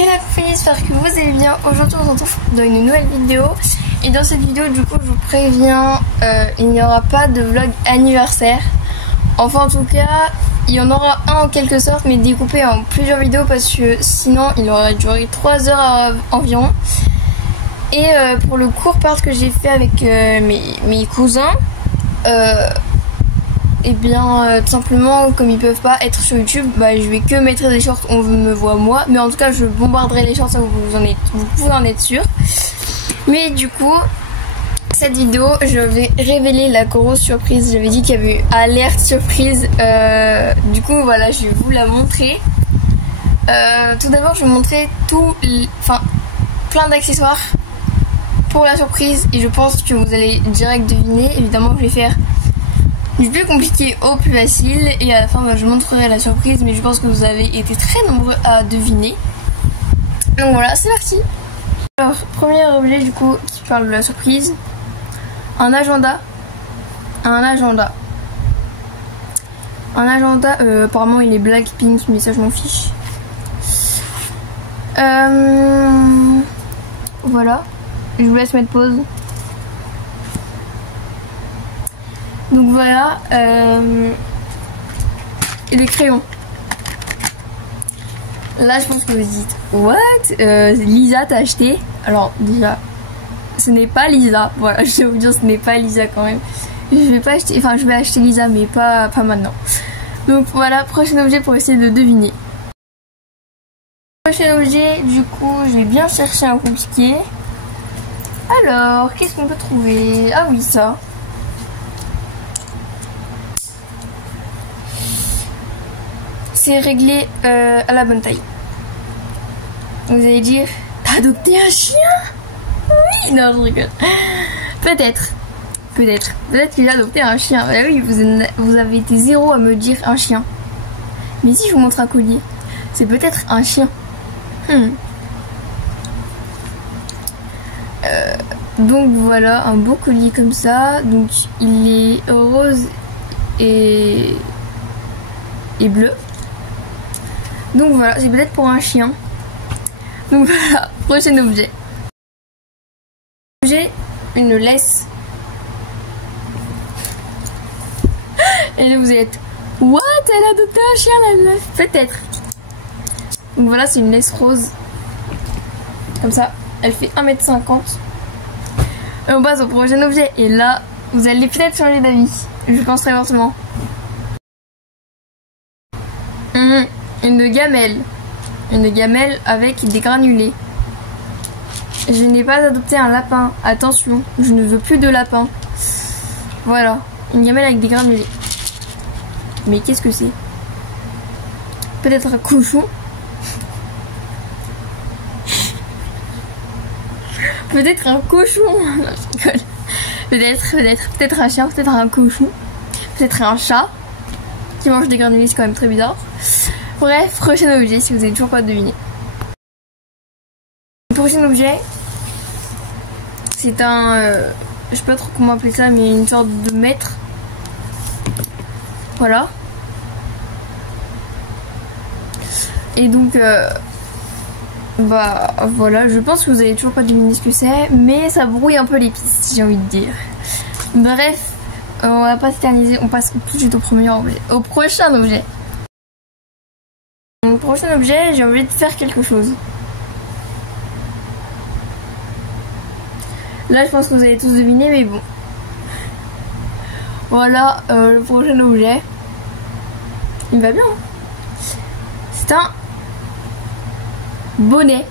Hello la compagnie, j'espère que vous allez bien. Aujourd'hui on se retrouve dans une nouvelle vidéo. Et dans cette vidéo du coup je vous préviens, il n'y aura pas de vlog anniversaire. Enfin en tout cas il y en aura un en quelque sorte, mais découpé en plusieurs vidéos parce que sinon il aurait duré 3 heures environ. Et pour le court part que j'ai fait avec mes cousins, et bien tout simplement comme ils peuvent pas être sur YouTube, bah, je vais que mettre des shorts où on me voit moi, mais en tout cas je bombarderai les shorts, ça vous pouvez en être sûr. Mais du coup cette vidéo je vais révéler la grosse surprise. J'avais dit qu'il y avait eu alerte surprise, du coup voilà, je vais vous la montrer. Tout d'abord je vais montrer plein d'accessoires pour la surprise, et je pense que vous allez direct deviner. Évidemment je vais faire du plus compliqué au plus facile, et à la fin je montrerai la surprise, mais je pense que vous avez été très nombreux à deviner. Donc voilà, c'est parti. Alors, premier objet du coup qui parle de la surprise, un agenda. Apparemment il est Blackpink, mais ça je m'en fiche. Voilà, je vous laisse mettre pause. Donc voilà, et les crayons. Là je pense que vous dites what, Lisa t'a acheté? Alors déjà ce n'est pas Lisa, voilà, je vais vous dire, ce n'est pas Lisa quand même. Je vais pas acheter, enfin je vais acheter Lisa mais pas maintenant. Donc voilà, prochain objet pour essayer de deviner. Prochain objet, du coup je vais bien chercher un compliqué. Alors qu'est-ce qu'on peut trouver? Ah oui, ça. C'est réglé à la bonne taille. Vous allez dire, t'as adopté un chien? Oui, non, je rigole. Peut-être que j'ai adopté un chien. Bah oui, vous avez été zéro à me dire un chien. Mais si je vous montre un collier, c'est peut-être un chien. Donc voilà, un beau collier comme ça. Donc il est rose et bleu. Donc voilà, c'est peut-être pour un chien. Donc voilà, prochain objet. J'ai une laisse. Et là vous êtes, what, elle a adopté un chien la meuf? Peut-être. Donc voilà, c'est une laisse rose. Comme ça, elle fait 1,50 m. Et on passe au prochain objet. Et là, vous allez peut-être changer d'avis. Je pense très fortement. Une gamelle. Une gamelle avec des granulés. Je n'ai pas adopté un lapin. Attention, je ne veux plus de lapin. Voilà, une gamelle avec des granulés. Mais qu'est-ce que c'est? Peut-être un cochon? Peut-être un cochon? Non, je rigole. Peut-être un chien, peut-être un cochon, peut-être un chat qui mange des granulés, c'est quand même très bizarre. Bref, prochain objet si vous n'avez toujours pas deviné. Le prochain objet, c'est un, je sais pas trop comment appeler ça, mais une sorte de mètre. Voilà. Et donc, bah voilà, je pense que vous avez toujours pas deviné ce que c'est, mais ça brouille un peu les pistes, si j'ai envie de dire. Bref, on va pas s'éterniser, on passe tout de suite au prochain objet. Mon prochain objet, j'ai envie de faire quelque chose. Là, je pense que vous allez tous deviner, mais bon. Voilà, le prochain objet. Il va bien. Hein, c'est un bonnet.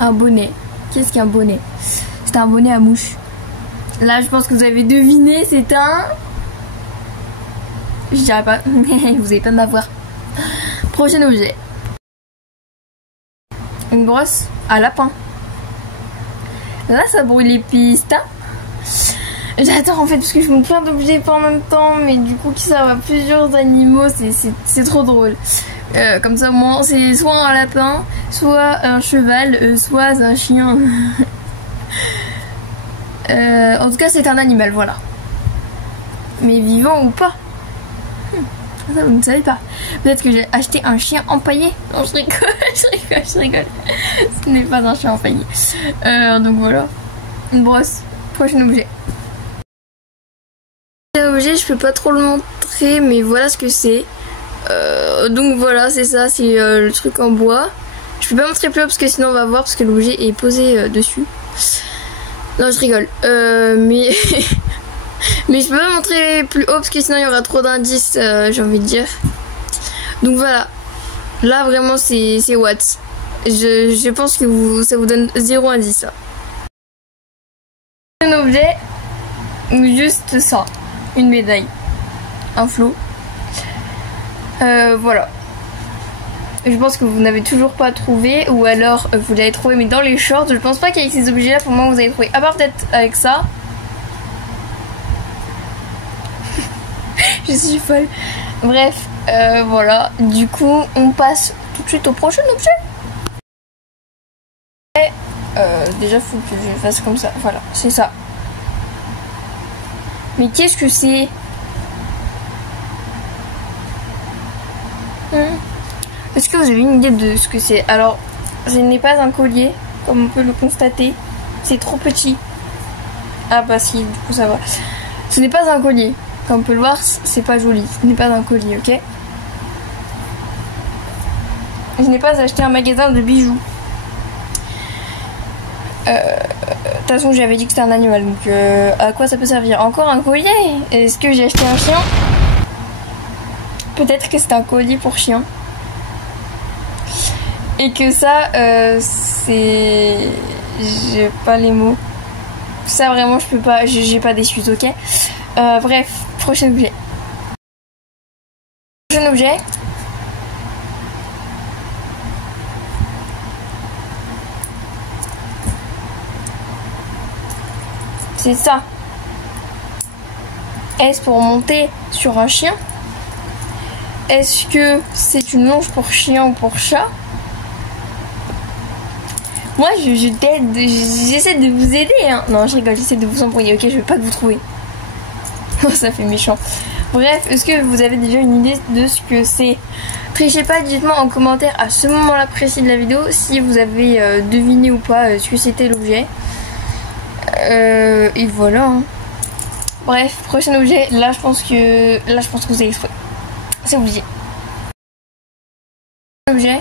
Un bonnet. Qu'est-ce qu'un bonnet? C'est un bonnet à mouche. Là, je pense que vous avez deviné, c'est un... Je dirais pas, vous avez pas de m'avoir. Prochain objet. Une brosse à lapin. Là, ça brouille les pistes. J'adore en fait, parce que je montre plein d'objets pas en même temps, mais du coup qui servent à plusieurs animaux, c'est trop drôle. Comme ça, moi, c'est soit un lapin, soit un cheval, soit un chien. En tout cas, c'est un animal, voilà. Mais vivant ou pas. Ça, vous ne savez pas. Peut-être que j'ai acheté un chien empaillé. Non, je rigole, je rigole. Ce n'est pas un chien empaillé. Donc voilà. Une brosse. Prochain objet. Objet, je peux pas trop le montrer, mais voilà ce que c'est. Donc voilà, c'est ça, c'est le truc en bois. Je peux pas montrer plus haut parce que sinon on va voir parce que l'objet est posé dessus. Non, je rigole. Mais mais je peux pas montrer plus haut parce que sinon il y aura trop d'indices, j'ai envie de dire. Donc voilà. Là vraiment c'est what. Je pense que ça vous donne 0 indice. Là. Un objet ou juste ça. Une médaille. Un flot. Voilà. Je pense que vous n'avez toujours pas trouvé, ou alors vous l'avez trouvé mais dans les shorts. Je pense pas qu'avec ces objets là pour moi vous avez trouvé, à part peut-être avec ça. Je suis folle. Bref, voilà, du coup on passe tout de suite au prochain objet. Déjà faut que je fasse comme ça, voilà, c'est ça. Mais qu'est-ce que c'est? Est-ce que vous avez une idée de ce que c'est? Alors, ce n'est pas un collier, comme on peut le constater. C'est trop petit. Ah bah si, du coup ça va. Ce n'est pas un collier. Comme on peut le voir, c'est pas joli. Ce n'est pas un collier, ok? Je n'ai pas acheté un magasin de bijoux. De toute façon, j'avais dit que c'était un animal, donc à quoi ça peut servir? Encore un collier? Est-ce que j'ai acheté un chien? Peut-être que c'est un collier pour chien. Et que ça, c'est... J'ai pas les mots. Ça, vraiment, je peux pas... J'ai pas des suites, ok? Bref, prochain objet. Prochain objet. C'est ça. Est-ce pour monter sur un chien? Est-ce que c'est une longe pour chien ou pour chat? Moi, je t'aide, j'essaie de vous aider, hein. Non, je rigole, j'essaie de vous embrouiller, ok? Je veux pas que vous trouviez. Ça fait méchant. Bref, est-ce que vous avez déjà une idée de ce que c'est? Trichez pas, dites-moi en commentaire à ce moment-là précis de la vidéo si vous avez deviné ou pas ce que c'était l'objet. Et voilà. Hein. Bref, prochain objet. Là, je pense que vous avez trouvé. C'est obligé. Objet.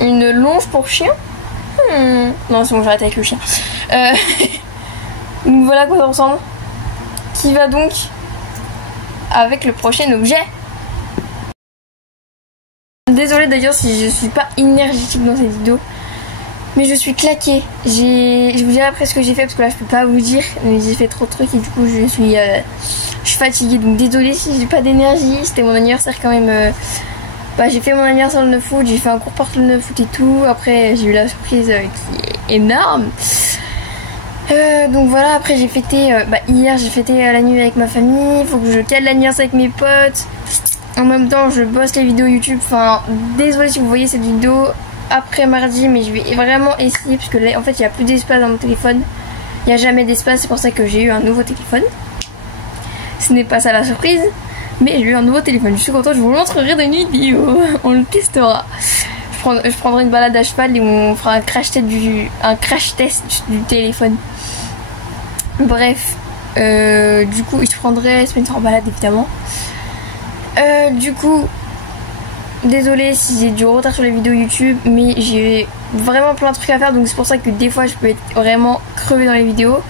Une longe pour chien. Non, c'est bon, j'arrête avec le chien. Donc voilà à quoi ça ressemble. Qui va donc avec le prochain objet. Désolée d'ailleurs si je suis pas énergétique dans cette vidéo. Mais je suis claquée. Je vous dirai après ce que j'ai fait parce que là je peux pas vous dire. Mais j'ai fait trop de trucs et du coup je suis fatiguée. Donc désolée si j'ai pas d'énergie. C'était mon anniversaire quand même. J'ai fait mon anniversaire le 9 août. J'ai fait un cours porte le 9 août et tout. Après j'ai eu la surprise qui est énorme. Donc voilà, après j'ai fêté, hier j'ai fêté la nuit avec ma famille, il faut que je cale l'anniversaire avec mes potes. En même temps je bosse les vidéos YouTube, enfin désolé si vous voyez cette vidéo après mardi, mais je vais vraiment essayer parce que là en fait il n'y a plus d'espace dans mon téléphone. Il n'y a jamais d'espace, c'est pour ça que j'ai eu un nouveau téléphone. Ce n'est pas ça la surprise, mais j'ai eu un nouveau téléphone, je suis contente, je vous le montrerai dans une vidéo, on le testera. Je prendrai une balade à cheval et on fera un crash test du téléphone. Bref, du coup, je prendrai se mettre en balade évidemment. Du coup, désolée si j'ai du retard sur les vidéos YouTube, mais j'ai vraiment plein de trucs à faire, donc c'est pour ça que des fois je peux être vraiment crevée dans les vidéos.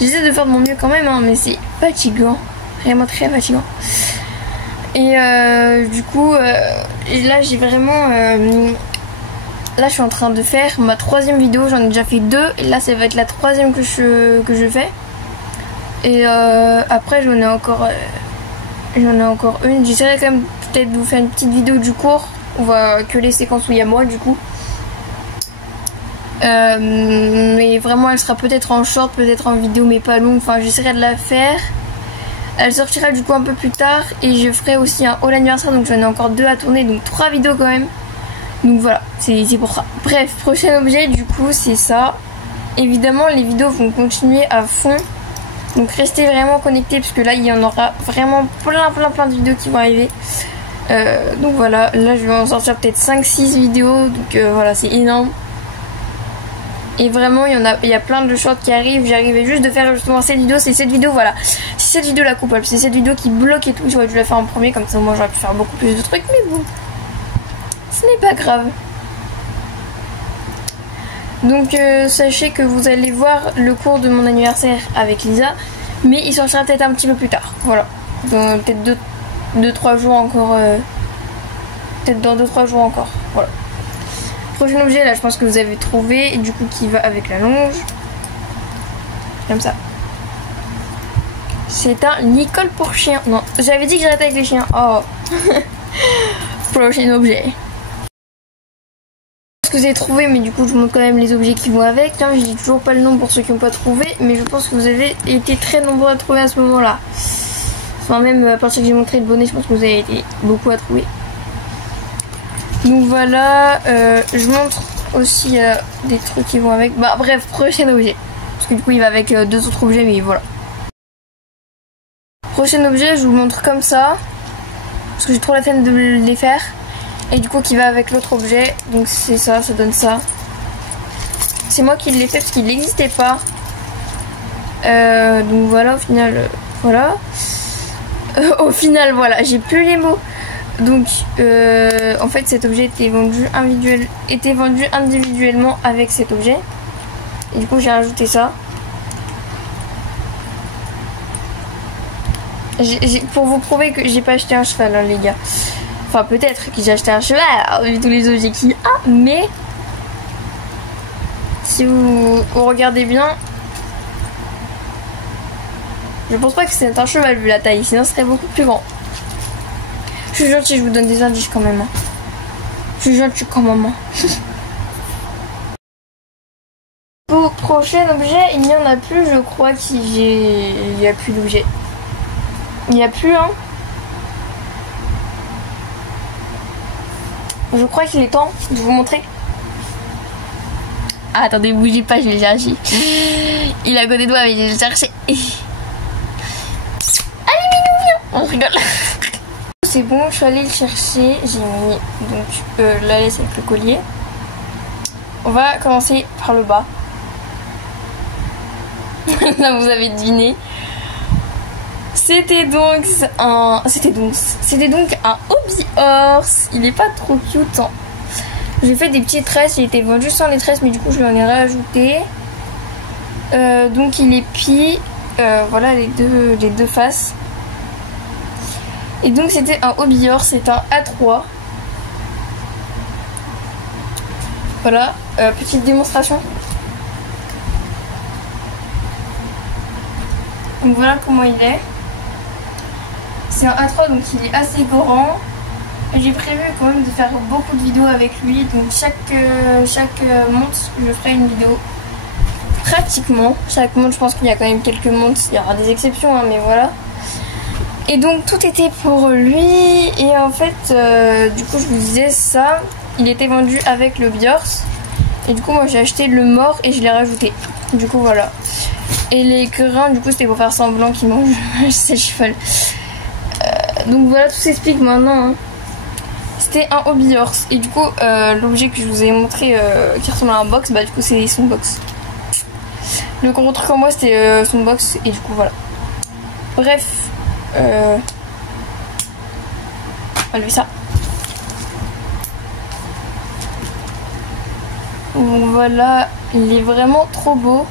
J'essaie de faire de mon mieux quand même, hein, mais c'est fatigant, vraiment très fatigant. Et du coup, là j'ai vraiment... là je suis en train de faire ma 3e vidéo, j'en ai déjà fait 2 et là ça va être la 3e que je fais. Et après j'en ai encore une. J'essaierai quand même peut-être de vous faire une petite vidéo du cours. On va que les séquences où il y a moi du coup. Mais vraiment elle sera peut-être en short, peut-être en vidéo mais pas longue. Enfin j'essaierai de la faire. Elle sortira du coup un peu plus tard. Et je ferai aussi un haul anniversaire, donc j'en ai encore 2 à tourner, donc 3 vidéos quand même. Donc voilà, c'est pour ça. Bref, prochain objet du coup c'est ça. Évidemment les vidéos vont continuer à fond. Donc restez vraiment connectés parce que là il y en aura vraiment plein de vidéos qui vont arriver. Donc voilà, là je vais en sortir peut-être 5-6 vidéos, donc voilà, c'est énorme. Et vraiment il y a plein de shorts qui arrivent. J'arrivais juste de faire justement cette vidéo, c'est cette vidéo, voilà, c'est cette vidéo la coupable, c'est cette vidéo qui bloque et tout. J'aurais dû la faire en premier, comme ça moi j'aurais pu faire beaucoup plus de trucs, mais bon, ce n'est pas grave. Donc sachez que vous allez voir le cours de mon anniversaire avec Lisa, mais il sortira peut-être un petit peu plus tard, voilà, peut-être 2-3 jours encore, peut-être dans 2-3 jours encore, voilà. Prochain objet, là je pense que vous avez trouvé, et du coup qui va avec la longe, comme ça. C'est un Nicole pour chien. Non, j'avais dit que j'arrêtais avec les chiens. Oh. Prochain objet. Ce que vous avez trouvé, mais du coup je vous montre quand même les objets qui vont avec. Hein. Je dis toujours pas le nom pour ceux qui n'ont pas trouvé, mais je pense que vous avez été très nombreux à trouver à ce moment-là. Enfin même à partir que j'ai montré le bonnet, je pense que vous avez été beaucoup à trouver. Donc voilà, je montre aussi des trucs qui vont avec. Bah bref, prochain objet. Parce que du coup il va avec 2 autres objets, mais voilà. Prochain objet, je vous montre comme ça. Parce que j'ai trop la peine de les faire. Et du coup qui va avec l'autre objet. Donc c'est ça, ça donne ça. C'est moi qui l'ai fait parce qu'il n'existait pas. Donc voilà, au final, voilà. Au final, voilà, j'ai plus les mots. Donc en fait cet objet était vendu individuellement avec cet objet. Et du coup j'ai rajouté ça. Pour vous prouver que j'ai pas acheté un cheval, hein, les gars. Enfin peut-être que j'ai acheté un cheval vu tous les objets qu'il y a, mais si vous regardez bien, je pense pas que c'est un cheval vu la taille, sinon ce serait beaucoup plus grand. Je suis gentille, je vous donne des indices quand même. Hein. Je suis gentille quand même. Pour prochain objet, il n'y en a plus, je crois qu'il n'y a plus d'objet. Il n'y a plus, hein. Je crois qu'il est temps de vous montrer. Ah, attendez, bougez pas, je l'ai cherché. Il a que des doigts, mais je l'ai cherché. Allez, Minou, viens. On rigole. C'est bon, je suis allée le chercher. J'ai mis donc la laisse avec le collier. On va commencer par le bas. Là, vous avez deviné. C'était donc un hobby horse. Il est pas trop cute. Hein. J'ai fait des petites tresses. Il était vendu sans les tresses, mais du coup je lui en ai rajouté. Donc il est pis. Voilà les deux faces. Et donc c'était un hobby horse. C'est un A3. Voilà. Petite démonstration. Donc voilà comment il est. C'est un A3 donc il est assez grand. J'ai prévu quand même de faire beaucoup de vidéos avec lui. Donc chaque monte, je ferai une vidéo. Pratiquement. Chaque monte, je pense qu'il y a quand même quelques montes. Il y aura des exceptions, hein, mais voilà. Et donc tout était pour lui. Et en fait, du coup je vous disais ça. Il était vendu avec le Biors. Et du coup moi j'ai acheté le mort et je l'ai rajouté. Du coup voilà. Et les grains, du coup c'était pour faire semblant qu'il mange ses chevals. Donc voilà, tout s'explique maintenant. Hein. C'était un hobby horse. Et du coup, l'objet que je vous ai montré qui ressemble à un box, bah du coup c'est son box. Le gros truc en moi c'était son box. Et du coup voilà. Bref. On va lever ça. Donc voilà, il est vraiment trop beau.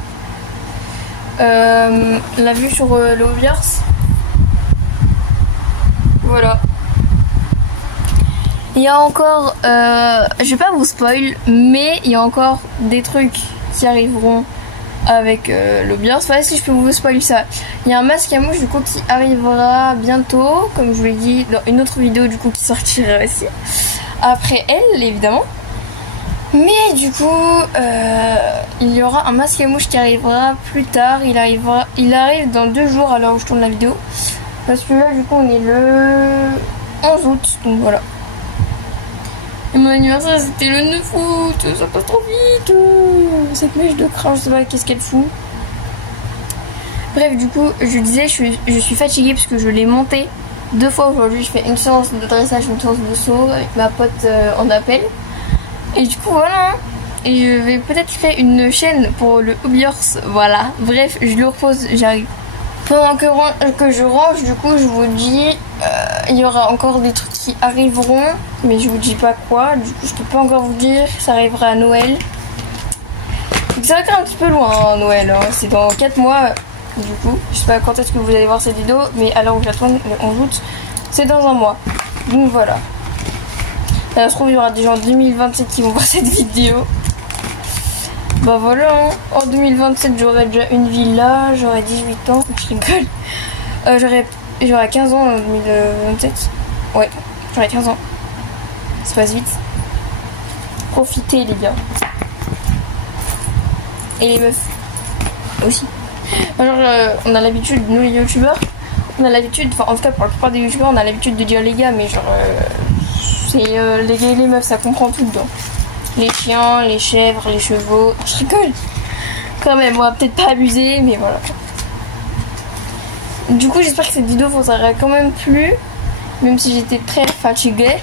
La vue sur le hobby horse. Voilà. Il y a encore, je vais pas vous spoil, mais il y a encore des trucs qui arriveront avec le Biors. Enfin, si je peux vous spoil ça. Il y a un masque à mouche du coup qui arrivera bientôt, comme je vous l'ai dit, dans une autre vidéo du coup qui sortira aussi. Après elle, évidemment. Mais du coup, il y aura un masque à mouche qui arrivera plus tard. Il arrive dans 2 jours à l'heure où je tourne la vidéo. Parce que là, du coup, on est le 11 août, donc voilà. Et mon anniversaire, c'était le 9 août, ça passe trop vite. Cette mèche de crin, je sais pas qu'est-ce qu'elle fout. Bref, du coup, je disais, je suis fatiguée parce que je l'ai monté 2 fois aujourd'hui. Je fais une séance de dressage, une séance de saut avec ma pote en appel. Et du coup, voilà. Et je vais peut-être créer une chaîne pour le Hobby Horse. Voilà. Bref, je le repose, j'arrive. Pendant que je range, du coup, je vous dis, il y aura encore des trucs qui arriveront. Mais je vous dis pas quoi. Du coup, je peux pas encore vous dire. Ça arrivera à Noël. Donc c'est vrai que c'est un petit peu loin, hein, Noël. Hein. C'est dans 4 mois. Du coup, je sais pas quand est-ce que vous allez voir cette vidéo, mais à l'heure où je la tourne, le 11 août, c'est dans un mois. Donc voilà. Là, je trouve qu'il y aura des gens en 2027 qui vont voir cette vidéo. Bah voilà, hein. En 2027, j'aurai déjà une villa, j'aurai 18 ans, je rigole. J'aurai 15 ans en 2027. Ouais, j'aurai 15 ans. Ça passe vite. Profitez, les gars. Et les meufs aussi. Alors, on a l'habitude, nous les youtubeurs, on a l'habitude, enfin en tout cas pour la plupart des youtubeurs, on a l'habitude de dire les gars, mais genre, c'est les gars et les meufs, ça comprend tout dedans. Les chiens, les chèvres, les chevaux, je rigole. Quand même, on va peut-être pas abuser, mais voilà. Du coup, j'espère que cette vidéo vous aura quand même plu, même si j'étais très fatiguée.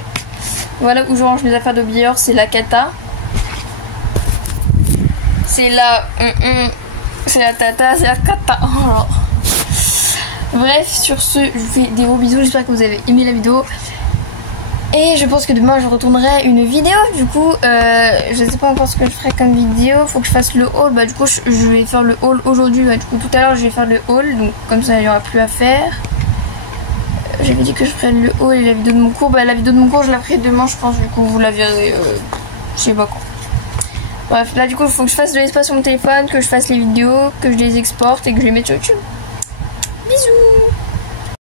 Voilà où je range mes affaires de billard, c'est la cata. C'est la... C'est la tata, c'est la cata. Oh. Bref, sur ce, je vous fais des gros bisous. J'espère que vous avez aimé la vidéo. Et je pense que demain, je retournerai une vidéo. Du coup, je sais pas encore ce que je ferai comme vidéo. Faut que je fasse le haul. Bah, du coup, je vais faire le haul aujourd'hui. Bah, du coup, tout à l'heure, je vais faire le haul. Donc, comme ça, il n'y aura plus à faire. J'avais dit que je ferais le haul et la vidéo de mon cours. Bah, la vidéo de mon cours, je la ferai demain, je pense. Du coup, vous la verrez. Je sais pas quand. Bref, là du coup il faut que je fasse de l'espace sur mon téléphone, que je fasse les vidéos, que je les exporte et que je les mette sur YouTube. Bisous.